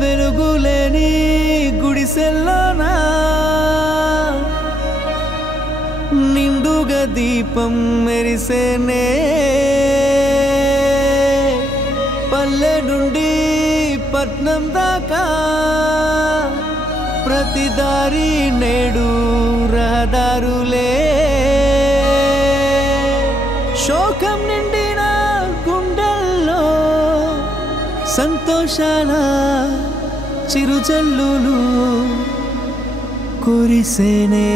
వెలుగులేని గుడిసెల్లోనా నిండుగా దీపం మెరిసేనే పల్లె నుండి పట్నం దాకా ప్రతి దారి నేడు రహదారులే శోకం నిండిన గుండెల్లో సంతోషాల చిరుజల్లులు కురిసేనే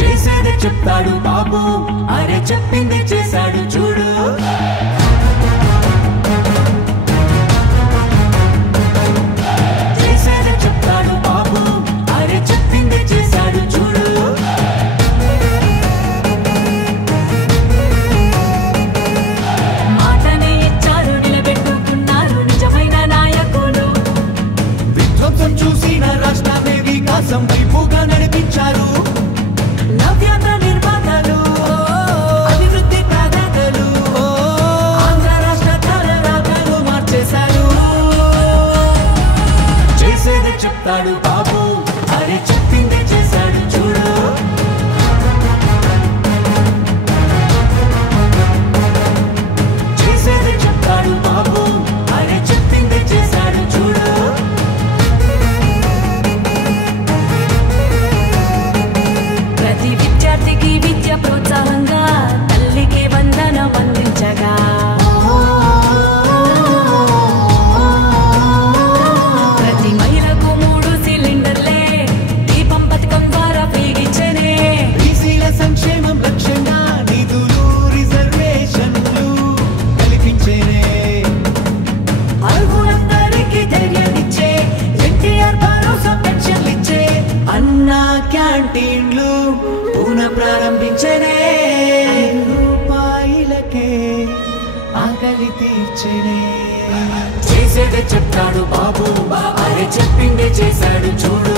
చేసేది చెప్తాడు బాబు అరే చెప్పింది చేశాడు చూడు చేసేది చెప్తాడు బాబు అరే చెప్పింది చేశాడు చూడు మాటనే ఇచ్చారు నిలబెట్టుకున్నారు నిజమైన నాయకులు విధ్వంసం చూసిన రాష్ట్రాన్ని వికాసం వైపుగా నడిపించారు నవ్యాంధ్ర నిర్మాతలు అభివృద్ధి ప్రాధాన్యతలు ఆంధ్ర రాష్ట్ర తలరాతలు మార్చేశారు చేసేది చెప్తాడు బాబు అరే చెప్పింది చేశాడు చూడు చేసేది చెప్తాడు బాబు అరే చెప్పింది చేశాడు చూడు ప్రతి విద్యార్థికి విద్య ప్రోత్సాహంగా తల్లికి వందనం అందించగా ప్రతి మహిళకు 3 సిలిండర్లే దీపం పథకం ద్వారా ఫ్రీగిచ్చనే బీసీల సంక్షేమం లక్ష్యంగా నిధులు రిజర్వేషన్లు కల్పించేనే అర్హులందరికీ ధైర్యాన్నిచ్చే ఎన్టీఆర్ భరోసా పెన్షన్లిచ్చే అన్నా క్యాంటీన్లు పునః ప్రారంభించనే రూపాయలకే ఆకలి తీర్చనే చేసేదే చెప్తాడు బాబు అరే చెప్పింది చేశాడు చూడు